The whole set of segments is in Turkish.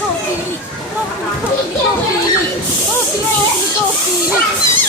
コーヒーコーヒーコーヒーコーヒーコーヒーコーヒー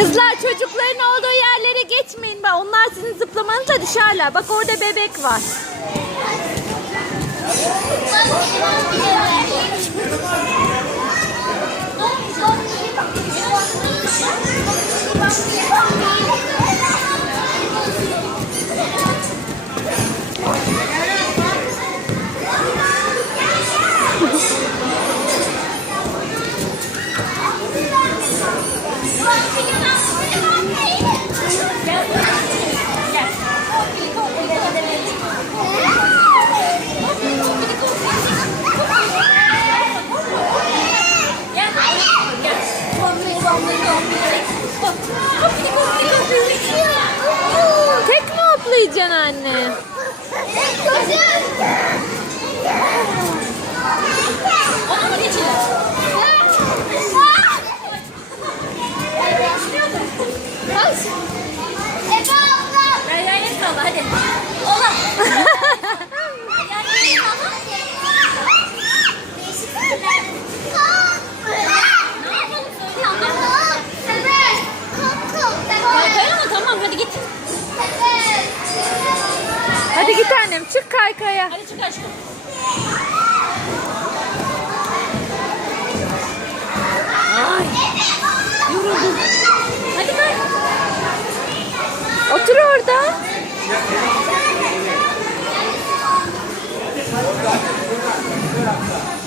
Kızlar çocukların olduğu yerlere geçmeyin. Bak onlar sizin zıplamanıza düşerler. Bak orada bebek var. Anne? Ona mı geçelim? El salla hadi. Ver el salla. Ne yapalım söyle anlamadım. Kaykaya mı? Tamam hadi git. Hadi git annem çık kaykaya. Hadi çık aşkım. Ay. Yoruldum. Hadi kay. Otur orada. Gel